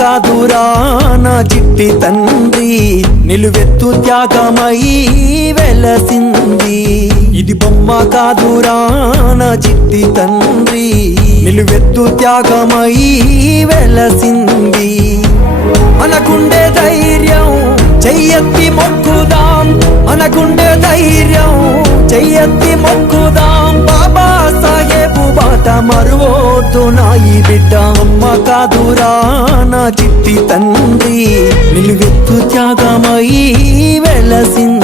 కాదురా నా చిట్టి తండ్రి, నిలువెత్తు త్యాగమై వెలసింది. ఇది బొమ్మ కాదురా నా చిట్టి తండ్రి, నిలువెత్తు త్యాగమై వెలసింది. మనకుండే ధైర్యం చెయ్యెత్తి మొక్కుదాం, మనకుండే ధైర్యం చెయ్యెత్తి మొక్కుదాం. బాబా సాహెబు బాట మరువోద్దు నా ఈ బిడ్డ. అమ్మ కాదురా నా చిట్టి తండ్రి, నిలువెత్తు త్యాగమై వెలసింది.